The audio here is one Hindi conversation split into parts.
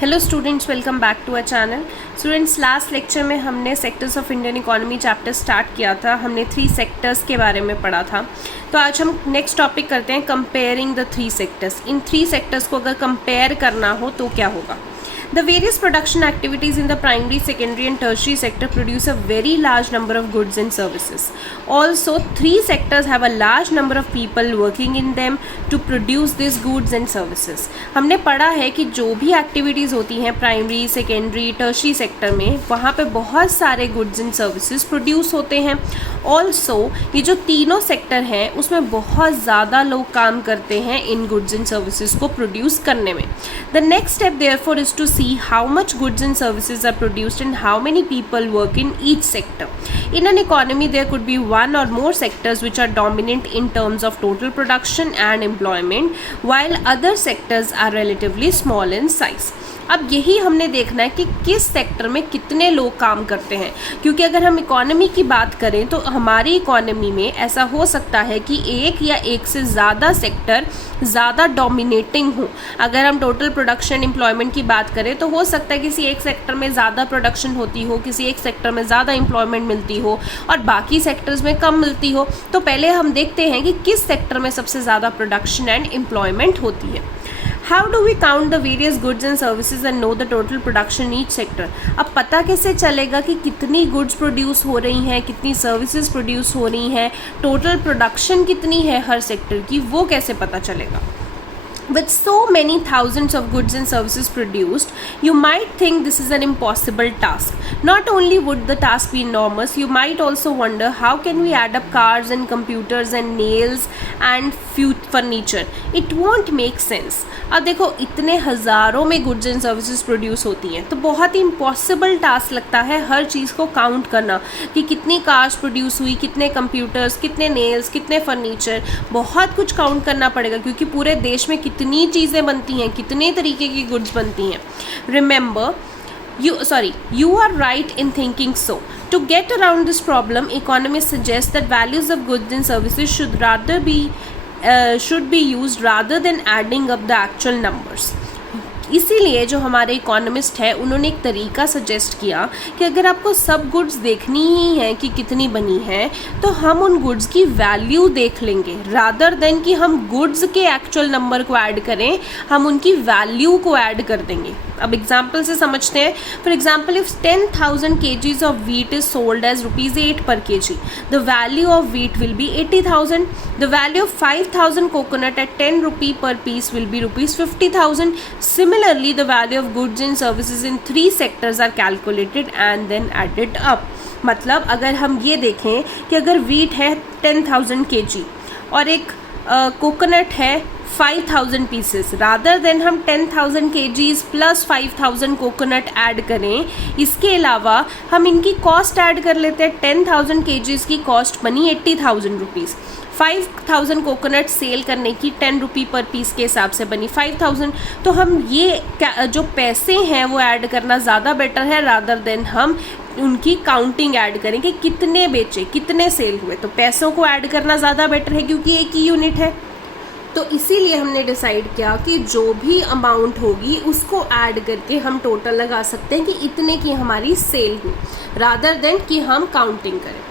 Hello students, welcome back to our channel. Students, last lecture में हमने sectors of Indian economy chapter start किया था। हमने 3 सेक्टर्स के बारे में पढ़ा था। तो आज हम नेक्स्ट टॉपिक करते हैं comparing the 3 sectors. In 3 sectors को अगर कंपेयर करना हो तो क्या होगा। The various production activities in the primary, secondary and tertiary sector produce a very large number of goods and services. Also, 3 sectors have a large number of people working in them to produce these goods and services. हमने पढ़ा है कि जो भी एक्टिविटीज़ होती हैं प्राइमरी, सेकेंडरी, टर्शियरी सेक्टर में, वहाँ पे बहुत सारे गुड्स एंड सर्विसेज प्रोड्यूस होते हैं। ऑल्सो ये जो तीनों सेक्टर हैं उसमें बहुत ज़्यादा लोग काम करते हैं इन गुड्स एंड सर्विसेज को प्रोड्यूस करने में। The next step therefore is to see how much goods and services are produced and how many people work in each sector. In an economy, there could be one or more sectors which are dominant in terms of total production and employment, while other sectors are relatively small in size. अब यही हमने देखना है कि किस सेक्टर में कितने लोग काम करते हैं, क्योंकि अगर हम इकोनॉमी की बात करें तो हमारी इकोनॉमी में ऐसा हो सकता है कि एक या एक से ज़्यादा सेक्टर ज़्यादा डोमिनेटिंग हो। अगर हम टोटल प्रोडक्शन एम्प्लॉयमेंट की बात करें तो हो सकता है किसी एक सेक्टर में ज़्यादा प्रोडक्शन होती हो, किसी एक सेक्टर में ज़्यादा एम्प्लॉयमेंट मिलती हो और बाकी सेक्टर्स में कम मिलती हो। तो पहले हम देखते हैं कि किस सेक्टर में सबसे ज़्यादा प्रोडक्शन एंड एम्प्लॉयमेंट होती है। How do we count the various goods and services and know the total production in each sector? अब पता कैसे चलेगा कि कितनी गुड्स प्रोड्यूस हो रही हैं, कितनी सर्विसेज प्रोड्यूस हो रही हैं, टोटल प्रोडक्शन कितनी है हर सेक्टर की, वो कैसे पता चलेगा। With so many thousands of goods and services produced, you might think this is an impossible task. Not only would the task be enormous, you might also wonder how can we add up cars and computers and nails and furniture. It won't make sense. अब देखो, इतने हज़ारों में गुड्स एंड सर्विसेज प्रोड्यूस होती हैं तो बहुत ही इम्पॉसिबल टास्क लगता है हर चीज़ को काउंट करना कि कितनी कार्स प्रोड्यूस हुई, कितने कंप्यूटर्स, कितने नेल्स, कितने फर्नीचर। बहुत कुछ काउंट करना पड़ेगा क्योंकि पूरे देश में कितनी चीज़ें बनती हैं, कितने तरीके की गुड्स बनती हैं। Remember, you are right in thinking so. To get around this problem, economists suggest that values of goods and services should be used rather than adding up the actual numbers. इसीलिए जो हमारे इकोनॉमिस्ट है उन्होंने एक तरीका सजेस्ट किया कि अगर आपको सब गुड्स देखनी ही है कि कितनी बनी है तो हम उन गुड्स की वैल्यू देख लेंगे रादर देन कि हम गुड्स के एक्चुअल नंबर को ऐड करें, हम उनकी वैल्यू को ऐड कर देंगे। अब एग्जाम्पल से समझते हैं। For example, if 10,000 kgs of wheat is sold as ₹8 per kg, the value of wheat will be 80,000. The value of 5,000 coconut at 10 rupee per piece will be ₹50,000. Similarly, the value of goods and services in 3 sectors are calculated and then added up. मतलब अगर हम ये देखें कि अगर wheat है 10,000 kg और एक कोकोनट है 5,000 पीसेस, रादर देन हम 10,000 kgs प्लस 5,000 कोकोनट ऐड करें, इसके अलावा हम इनकी कॉस्ट ऐड कर लेते हैं। 10,000 kgs की कॉस्ट बनी 80,000 रुपीज़। 5,000 कोकोनट सेल करने की 10 रुपी पर पीस के हिसाब से बनी 5,000। तो हम ये जो पैसे हैं वो ऐड करना ज़्यादा बेटर है रादर देन हम उनकी काउंटिंग ऐड करें कि कितने बेचे, कितने सेल हुए। तो पैसों को ऐड करना ज़्यादा बेटर है क्योंकि एक ही यूनिट है। तो इसीलिए हमने डिसाइड किया कि जो भी अमाउंट होगी उसको ऐड करके हम टोटल लगा सकते हैं कि इतने की हमारी सेल हुई रादर देन कि हम काउंटिंग करें।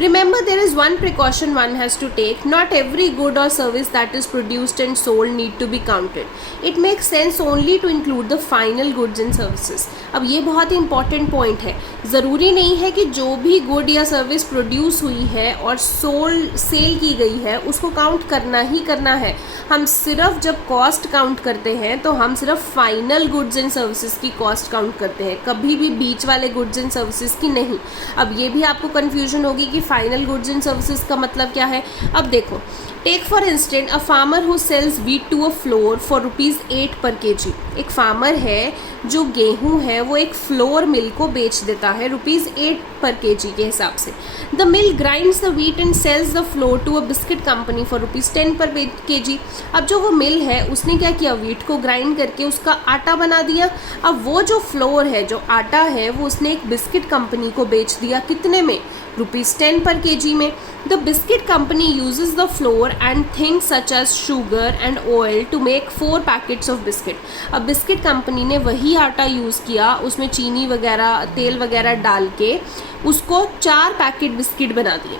Remember, there is one precaution one has to take. Not every good or service that is produced and sold need to be counted. It makes sense only to include the final goods and services. अब ये बहुत ही important point है। ज़रूरी नहीं है कि जो भी गुड या सर्विस प्रोड्यूस हुई है और सेल की गई है उसको काउंट करना ही करना है। हम सिर्फ जब कॉस्ट काउंट करते हैं तो हम सिर्फ फाइनल गुड्स एंड सर्विसेज की कॉस्ट काउंट करते हैं, कभी भी बीच वाले गुड्स एंड सर्विसेज की नहीं। अब ये भी आपको कन्फ्यूजन होगी कि फाइनल गुड्स एंड सर्विसेज का मतलब क्या है। अब देखो, take for instant a farmer who sells wheat to a flour for ₹8 per kg। एक फार्मर है जो गेहूं है वो एक फ्लोर मिल को बेच देता है ₹8 पर kg के हिसाब से। The mill grinds the wheat and sells the flour to a biscuit company for ₹10 per kg। अब जो वो मिल है उसने क्या किया, वीट को ग्राइंड करके उसका आटा बना दिया। अब वो जो फ्लोर है, जो आटा है, वो उसने एक बिस्किट कंपनी को बेच दिया। कितने में? ₹10 per kg में। The biscuit company uses the flour and things such as sugar and oil to make 4 packets of biscuit. अब अब बिस्किट कंपनी ने वही आटा यूज़ किया, उसमें चीनी वगैरह तेल वगैरह डाल के उसको 4 पैकेट बिस्किट बना दिए।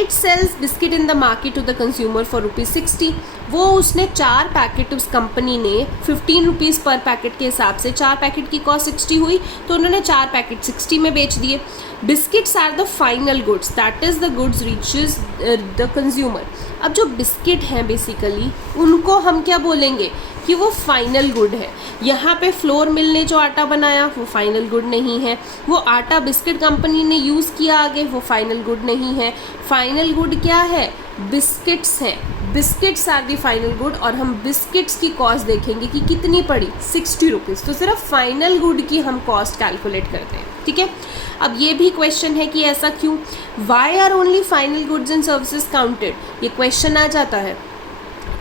It sells biscuit in the market to the consumer for ₹60। वो उसने 4 पैकेट, उस कंपनी ने 15 रुपीज़ पर पैकेट के हिसाब से 4 पैकेट की कॉस्ट 60 हुई, तो उन्होंने 4 पैकेट 60 में बेच दिए। Biscuits are the final goods, that is the goods reaches the consumer. अब जो बिस्किट हैं बेसिकली उनको हम क्या बोलेंगे कि वो फाइनल गुड है। यहाँ पे फ्लोर मिल ने जो आटा बनाया वो फाइनल गुड नहीं है, वो आटा बिस्किट कंपनी ने यूज़ किया आगे वो फाइनल गुड नहीं है। फाइनल गुड क्या है? बिस्किट्स हैं। Biscuits are the final good, और हम बिस्किट्स की कॉस्ट देखेंगे कि कितनी पड़ी, 60 रुपीज़। तो सिर्फ फाइनल गुड की हम कॉस्ट कैलकुलेट करते हैं, ठीक है। अब ये भी क्वेश्चन है कि ऐसा क्यों, why are only final goods and services counted, ये क्वेश्चन आ जाता है।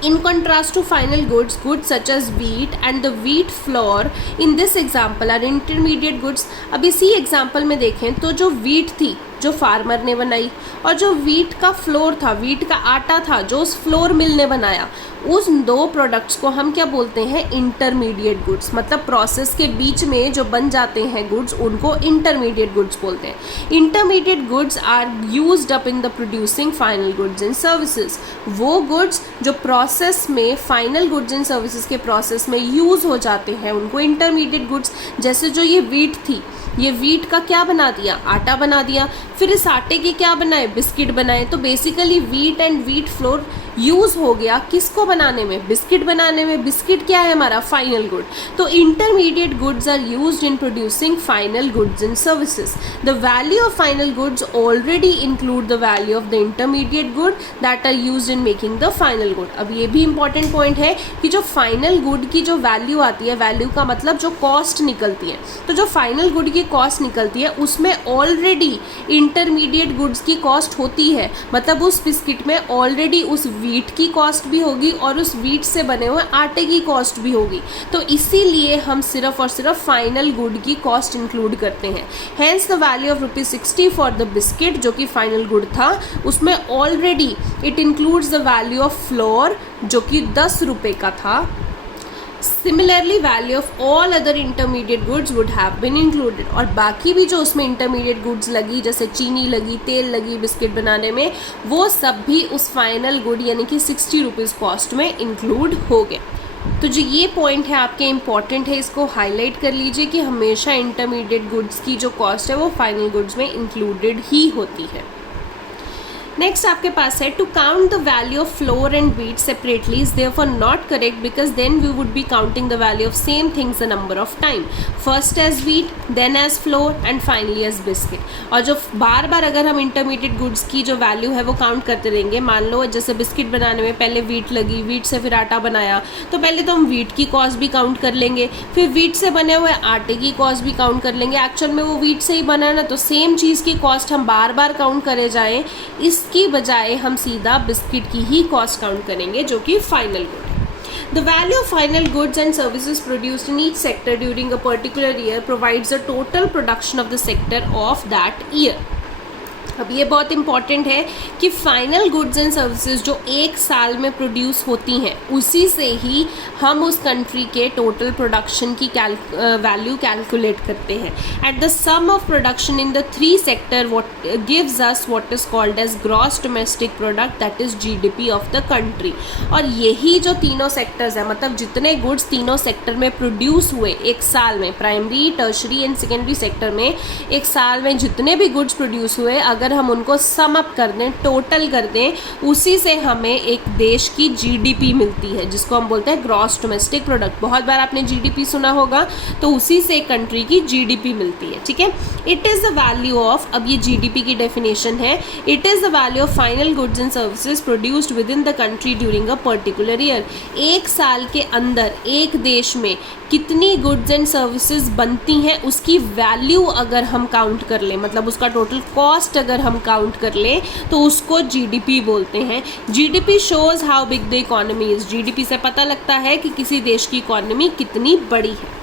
In contrast to final goods, goods such as wheat and the wheat flour in this example are intermediate goods। अब इसी एग्जाम्पल में देखें तो जो wheat थी जो फार्मर ने बनाई, और जो वीट का फ्लोर था, वीट का आटा था जो उस फ्लोर मिल ने बनाया, उस 2 प्रोडक्ट्स को हम क्या बोलते हैं? Intermediate goods. मतलब प्रोसेस के बीच में जो बन जाते हैं गुड्स उनको इंटरमीडिएट गुड्स बोलते हैं। Intermediate goods are used up in the producing final goods and services. वो गुड्स जो प्रोसेस में, फाइनल गुड्स एंड सर्विसेज के प्रोसेस में यूज हो जाते हैं उनको इंटरमीडिएट गुड्स। जैसे जो ये वीट थी, ये वीट का क्या बना दिया? आटा बना दिया। फिर इस आटे के क्या बनाए? बिस्किट बनाए। तो basically wheat and wheat floor use हो गया किसको बनाने में? बिस्किट बनाने में। बिस्किट क्या है हमारा? Final good. तो intermediate goods are used in producing final goods and services. The value of final goods already include the value of the intermediate good that are used in making the final good. अब ये भी इंपॉर्टेंट पॉइंट है कि जो फाइनल गुड की जो वैल्यू आती है, वैल्यू का मतलब जो कॉस्ट निकलती है, तो जो फाइनल गुड की कॉस्ट निकलती है उसमें ऑलरेडी इंटरमीडिएट गुड्स की कॉस्ट होती है। मतलब उस बिस्किट में ऑलरेडी उस वीट की कॉस्ट भी होगी और उस वीट से बने हुए आटे की कॉस्ट भी होगी। तो इसीलिए हम सिर्फ और सिर्फ फाइनल गुड की कॉस्ट इंक्लूड करते हैं। Hence the value of ₹60 for the biscuit जो कि फाइनल गुड था, उसमें already it includes the value of floor जो कि 10 रुपये का था। Similarly, value of all other intermediate goods would have been included। और बाकी भी जो उसमें intermediate goods लगी, जैसे चीनी लगी, तेल लगी बिस्किट बनाने में, वो सब भी उस फाइनल गुड यानी कि 60 रुपीज़ कॉस्ट में इंक्लूड हो गए। तो जो ये पॉइंट है आपके इम्पॉर्टेंट है, इसको हाईलाइट कर लीजिए कि हमेशा इंटरमीडिएट गुड्स की जो कॉस्ट है वो फाइनल गुड्स में इंक्लूडेड ही होती है। नेक्स्ट आपके पास है to count the value of flour and wheat separately is therefore not correct because then we would be counting the value of same things a number of time, first as wheat, then as flour and finally as biscuit. और जो बार बार अगर हम इंटरमीडिएट गुड्स की जो वैल्यू है वो काउंट करते रहेंगे, मान लो जैसे बिस्किट बनाने में पहले व्हीट लगी, व्हीट से फिर आटा बनाया, तो पहले तो हम व्हीट की कॉस्ट भी काउंट कर लेंगे, फिर व्हीट से बने हुए आटे की कॉस्ट भी काउंट कर लेंगे। एक्चुअल में वो व्हीट से ही बना है ना, तो सेम चीज़ की कॉस्ट हम बार बार काउंट करे जाएँ, इसकी बजाय हम सीधा बिस्किट की ही कॉस्ट काउंट करेंगे जो कि फाइनल गुड है। The value of final goods and services produced in each sector during a particular year provides the total production of the sector of that year। अब ये बहुत इंपॉर्टेंट है कि फाइनल गुड्स एंड सर्विसेज जो एक साल में प्रोड्यूस होती हैं उसी से ही हम उस कंट्री के टोटल प्रोडक्शन की वैल्यू कैलकुलेट करते हैं। At the sum of production in the 3 sector what gives us what is called as gross domestic product that is GDP of the country. और यही जो तीनों सेक्टर्स हैं, मतलब जितने गुड्स तीनों सेक्टर में प्रोड्यूस हुए एक साल में, primary, tertiary and secondary sector में एक साल में जितने भी गुड्स प्रोड्यूस हुए, अगर हम उनको सम अप कर दें, टोटल कर दें, उसी से हमें एक देश की GDP मिलती है जिसको हम बोलते हैं ग्रॉस डोमेस्टिक प्रोडक्ट। बहुत बार आपने GDP सुना होगा, तो उसी से एक कंट्री की GDP मिलती है, ठीक है। It is the value of, अब ये GDP की डेफिनेशन है, it is the value of final goods and services produced with in the country during a particular year. एक साल के अंदर एक देश में कितनी गुड्स एंड सर्विसेज बनती हैं उसकी वैल्यू अगर हम काउंट कर लें, मतलब उसका टोटल कॉस्ट अगर हम काउंट कर लें, तो उसको GDP बोलते हैं। GDP shows how big the economy is. GDP से पता लगता है कि किसी देश की इकोनॉमी कितनी बड़ी है।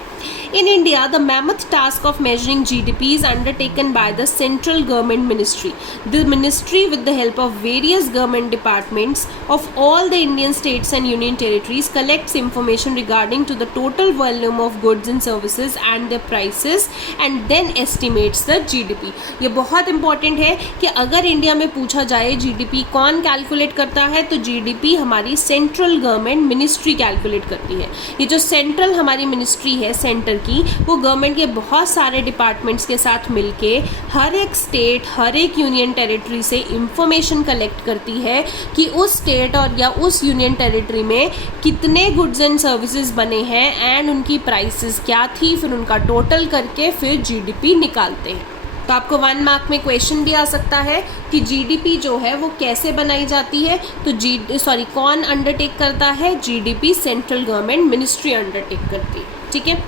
In India, the mammoth task of measuring GDP is undertaken by the central government ministry. The ministry, with the help of various government departments of all the Indian states and union territories, collects information regarding to the total volume of goods and services and their prices and then estimates the GDP. ये बहुत इंपॉर्टेंट है कि अगर इंडिया में पूछा जाए GDP कौन कैलकुलेट करता है, तो GDP हमारी सेंट्रल गवर्नमेंट मिनिस्ट्री कैलकुलेट करती है। ये जो सेंट्रल हमारी मिनिस्ट्री है सेंटर की, वो गवर्नमेंट के बहुत सारे डिपार्टमेंट्स के साथ मिलके हर एक स्टेट, हर एक यूनियन टेरिटरी से इंफॉर्मेशन कलेक्ट करती है कि उस स्टेट और या उस यूनियन टेरिटरी में कितने गुड्स एंड सर्विसेज बने हैं एंड उनकी प्राइसेस क्या थी, फिर उनका टोटल करके फिर जीडीपी निकालते हैं। तो आपको 1 मार्क में क्वेश्चन भी आ सकता है कि जीडीपी जो है वो कैसे बनाई जाती है, तो कौन अंडरटेक करता है, GDP central government ministry undertake करती है। ठीक है,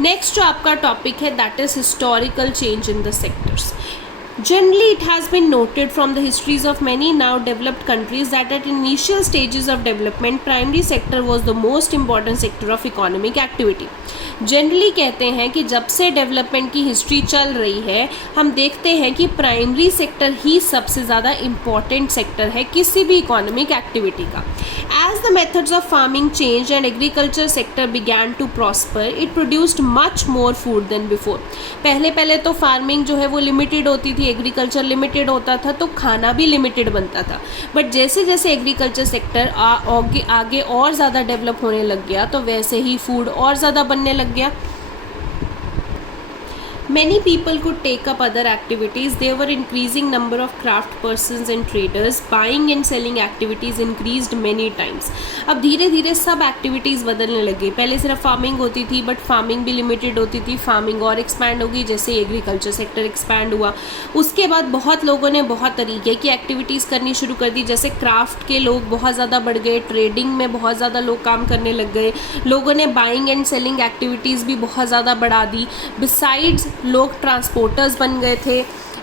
नेक्स्ट जो आपका टॉपिक है that is historical change in the sectors. Generally, it has been noted from the histories of many now developed countries that at initial stages of development, primary sector was the most important sector of economic activity. Generally कहते हैं कि जब से डेवलपमेंट की हिस्ट्री चल रही है, हम देखते हैं कि प्राइमरी सेक्टर ही सबसे ज़्यादा इम्पॉर्टेंट सेक्टर है किसी भी इकोनॉमिक एक्टिविटी का। As the methods of farming changed and agriculture sector began to prosper, it produced much more food than before. पहले तो फार्मिंग जो है वो लिमिटेड होती थी, एग्रीकल्चर लिमिटेड होता था, तो खाना भी लिमिटेड बनता था। बट जैसे जैसे एग्रीकल्चर सेक्टर आगे और ज़्यादा डेवलप होने लग गया, तो वैसे ही फूड और ज़्यादा बनने लग गया। Many people could take up other activities. There were increasing number of craft persons and traders. Buying and selling activities increased many times. अब धीरे धीरे सब एक्टिविटीज़ बदलने लगी। पहले सिर्फ फार्मिंग होती थी, बट फार्मिंग भी लिमिटेड होती थी, फार्मिंग और एक्सपैंड होगी जैसे एग्रीकल्चर सेक्टर एक्सपैंड हुआ। उसके बाद बहुत लोगों ने बहुत तरीके की एक्टिविटीज़ करनी शुरू कर दी, जैसे क्राफ्ट के लोग बहुत ज़्यादा बढ़ गए, ट्रेडिंग में बहुत ज़्यादा लोग काम करने लग गए, लोगों ने बाइंग एंड सेलिंग एक्टिविटीज़ भी बहुत ज़्यादा बढ़ा दी। बिसाइड्स लोग ट्रांसपोर्टर्स बन गए थे,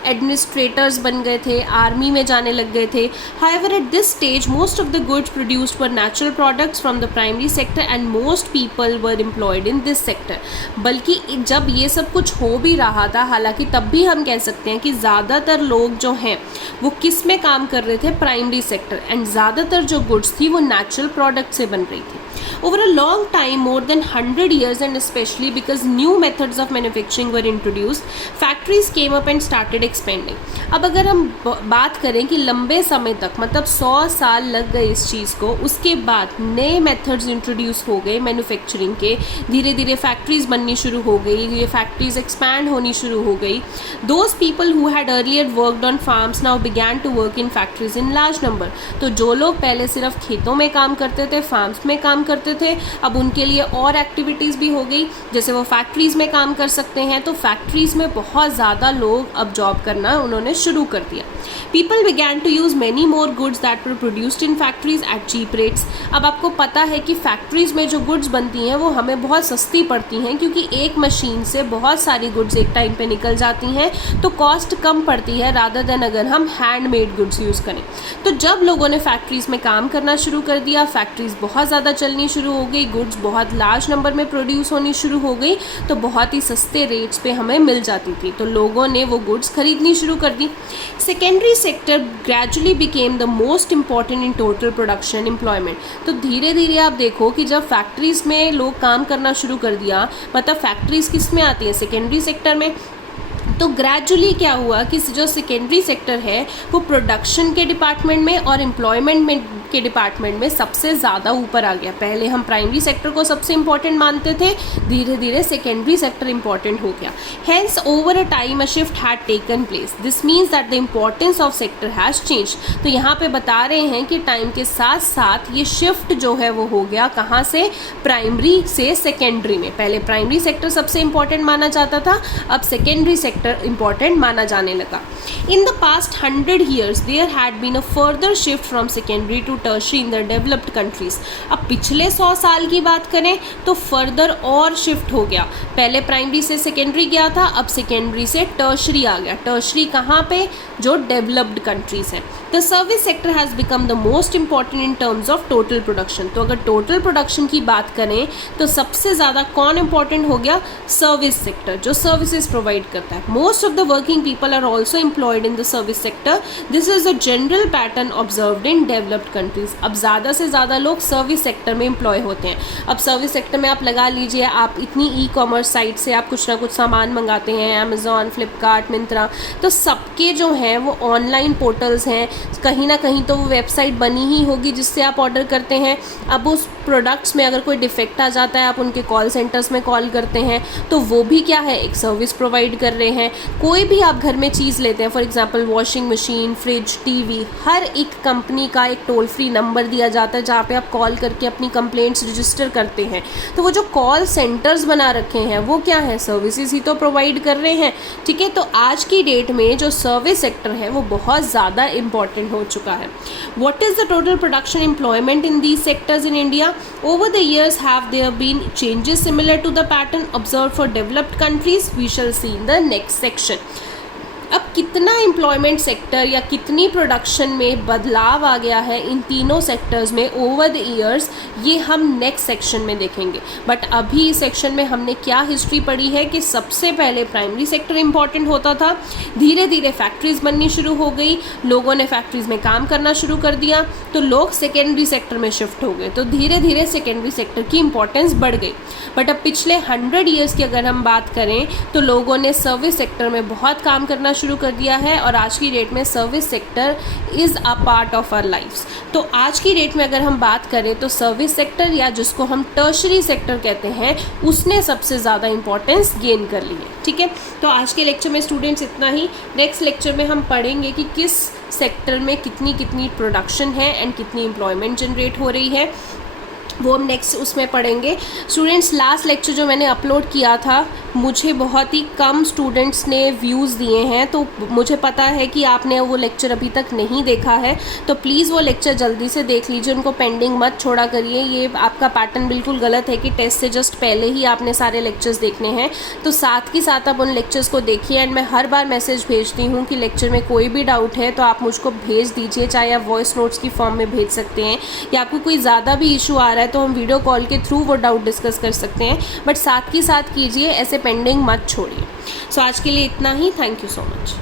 एडमिनिस्ट्रेटर्स बन गए थे, आर्मी में जाने लग गए थे। However at this stage most of the goods produced were natural products from the primary sector and most people were employed in this sector. बल्कि जब ये सब कुछ हो भी रहा था, हालांकि तब भी हम कह सकते हैं कि ज़्यादातर लोग जो हैं वो किस में काम कर रहे थे, प्राइमरी सेक्टर, एंड ज़्यादातर जो गुड्स थी वो नेचुरल प्रोडक्ट से बन रही थी। Over a long time, more than 100 years, and especially because new methods of manufacturing were introduced, factories came up and started expanding. अब अगर हम बात करें कि लंबे समय तक, मतलब 100 साल लग गए इस चीज़ को, उसके बाद नए मेथड्स इंट्रोड्यूस हो गए मैन्युफैक्चरिंग के, धीरे धीरे फैक्ट्रीज बननी शुरू हो गई, ये फैक्ट्रीज एक्सपैंड होनी शुरू हो गई। Those people who had earlier worked on farms now began to work in factories in large number. तो जो लोग पहले सिर्फ खेतों में काम करते थे, फार्म्स में काम करते थे, अब उनके लिए और एक्टिविटीज़ भी हो गई, जैसे वो फैक्ट्रीज़ में काम कर सकते हैं। तो फैक्ट्रीज़ में बहुत ज़्यादा लोग अब जॉब करना उन्होंने शुरू कर दिया। People began to use many more goods that were produced in factories at cheap rates. अब आपको पता है कि फैक्ट्रीज़ में जो गुड्स बनती हैं वो हमें बहुत सस्ती पड़ती हैं, क्योंकि एक मशीन से बहुत सारी गुड्स एक टाइम पे निकल जाती हैं, तो कॉस्ट कम पड़ती है रादर देन अगर हम हैंडमेड गुड्स यूज़ करें। तो जब लोगों ने फैक्ट्रीज़ में काम करना शुरू कर दिया, फैक्ट्रीज़ बहुत ज़्यादा चलनी शुरू हो गई, गुड्स बहुत लार्ज नंबर में प्रोड्यूस होनी शुरू हो गई, तो बहुत ही सस्ते रेट्स पे हमें मिल जाती थी, तो लोगों ने वो गुड्स खरीदनी शुरू कर दी। Secondary sector gradually became the most important in total production employment. तो धीरे धीरे आप देखो कि जब फैक्ट्रीज़ में लोग काम करना शुरू कर दिया, मतलब फैक्ट्रीज़ किस में आती हैं, सेकेंडरी सेक्टर में, तो ग्रेजुअली क्या हुआ कि जो सेकेंडरी सेक्टर है वो प्रोडक्शन के डिपार्टमेंट में और एम्प्लॉयमेंट में के डिपार्टमेंट में सबसे ज़्यादा ऊपर आ गया। पहले हम प्राइमरी सेक्टर को सबसे इम्पॉर्टेंट मानते थे, धीरे धीरे सेकेंडरी सेक्टर इम्पॉर्टेंट हो गया। Hence over a time a shift had taken place, this means that the importance of sector has change. तो यहाँ पे बता रहे हैं कि टाइम के साथ साथ ये शिफ्ट जो है वो हो गया, कहाँ से, प्राइमरी से सेकेंडरी में। पहले प्राइमरी सेक्टर सबसे इम्पॉर्टेंट माना जाता था, अब सेकेंडरी सेक्टर इम्पॉर्टेंट माना जाने लगा। In the past 100 years there had been a further shift from secondary to tertiary in the developed countries. अब पिछले 100 साल की बात करें तो फर्दर और शिफ्ट हो गया, पहले प्राइमरी से सेकेंडरी गया था, अब सेकेंडरी से टर्शरी आ गया। टर्शरी कहाँ पे, जो डेवलप्ड कंट्रीज हैं। The service sector has become the most important in terms of total production. तो अगर टोटल प्रोडक्शन की बात करें तो सबसे ज़्यादा कौन इंपॉर्टेंट हो गया? सर्विस सेक्टर, जो सर्विसेज प्रोवाइड करता है। Most of the working people are also employed in the service sector. This is a general pattern observed in developed countries. अब ज़्यादा से ज़्यादा लोग सर्विस सेक्टर में एम्प्लॉय होते हैं। अब सर्विस सेक्टर में आप लगा लीजिए, आप इतनी ई कॉमर्स साइट से आप कुछ ना कुछ सामान मंगाते हैं, अमेज़ॉन, फ्लिपकार्ट, मिंत्रा, तो सबके जो हैं वो ऑनलाइन पोर्टल्स हैं, कहीं ना कहीं तो वो वेबसाइट बनी ही होगी जिससे आप ऑर्डर करते हैं। अब उस प्रोडक्ट्स में अगर कोई डिफेक्ट आ जाता है, आप उनके कॉल सेंटर्स में कॉल करते हैं, तो वो भी क्या है? एक सर्विस प्रोवाइड कर रहे हैं। कोई भी आप घर में चीज़ लेते हैं, for example washing machine, fridge, TV, हर एक कंपनी का एक टोल फ्री नंबर दिया जाता है जहाँ पे आप कॉल करके अपनी कंप्लेंट्स रजिस्टर करते हैं। तो वो जो कॉल सेंटर्स बना रखे हैं वो क्या है? सर्विसेज ही तो प्रोवाइड कर रहे हैं। ठीक है, तो आज की डेट में जो सर्विस सेक्टर है वो बहुत ज़्यादा इंपॉर्टेंट हो चुका है। What is the total production employment in these sectors in India? Over the years, have there been changes similar to the pattern observed for developed countries? We shall see in the next section. अब कितना एम्प्लॉयमेंट सेक्टर या कितनी प्रोडक्शन में बदलाव आ गया है इन तीनों सेक्टर्स में ओवर द ईयर्स, ये हम नेक्स्ट सेक्शन में देखेंगे। बट अभी इस सेक्शन में हमने क्या हिस्ट्री पढ़ी है कि सबसे पहले प्राइमरी सेक्टर इंपॉर्टेंट होता था, धीरे धीरे फैक्ट्रीज बननी शुरू हो गई, लोगों ने फैक्ट्रीज में काम करना शुरू कर दिया, तो लोग सेकेंडरी सेक्टर में शिफ्ट हो गए, तो धीरे धीरे सेकेंडरी सेक्टर की इंपॉर्टेंस बढ़ गई। बट अब पिछले 100 ईयर्स की अगर हम बात करें तो लोगों ने सर्विस सेक्टर में बहुत काम करना शुरू कर दिया है, और आज की डेट में service sector is a part of our lifes. तो आज की डेट में अगर हम बात करें तो सर्विस सेक्टर, या जिसको हम टर्शरी सेक्टर कहते हैं, उसने सबसे ज़्यादा इंपॉर्टेंस गेन कर ली है। ठीक है, तो आज के लेक्चर में स्टूडेंट्स इतना ही। नेक्स्ट लेक्चर में हम पढ़ेंगे कि किस सेक्टर में कितनी कितनी प्रोडक्शन है एंड कितनी एम्प्लॉयमेंट जनरेट हो रही है, वो हम नेक्स्ट उसमें पढ़ेंगे। स्टूडेंट्स, लास्ट लेक्चर जो मैंने अपलोड किया था, मुझे बहुत ही कम स्टूडेंट्स ने व्यूज़ दिए हैं, तो मुझे पता है कि आपने वो लेक्चर अभी तक नहीं देखा है, तो प्लीज़ वो लेक्चर जल्दी से देख लीजिए, उनको पेंडिंग मत छोड़ा करिए। ये आपका पैटर्न बिल्कुल गलत है कि टेस्ट से जस्ट पहले ही आपने सारे लेक्चर्स देखने हैं, तो साथ के साथ आप उन लेक्चर्स को देखिए। एंड मैं हर बार मैसेज भेजती हूँ कि लेक्चर में कोई भी डाउट है तो आप मुझको भेज दीजिए, चाहे आप वॉइस नोट्स की फॉर्म में भेज सकते हैं, या आपको कोई ज़्यादा भी इशू आ रहा है तो हम वीडियो कॉल के थ्रू वो डाउट डिस्कस कर सकते हैं, बट साथ ही साथ कीजिए, ऐसे पेंडिंग मत छोड़िए। सो आज के लिए इतना ही। Thank you so much.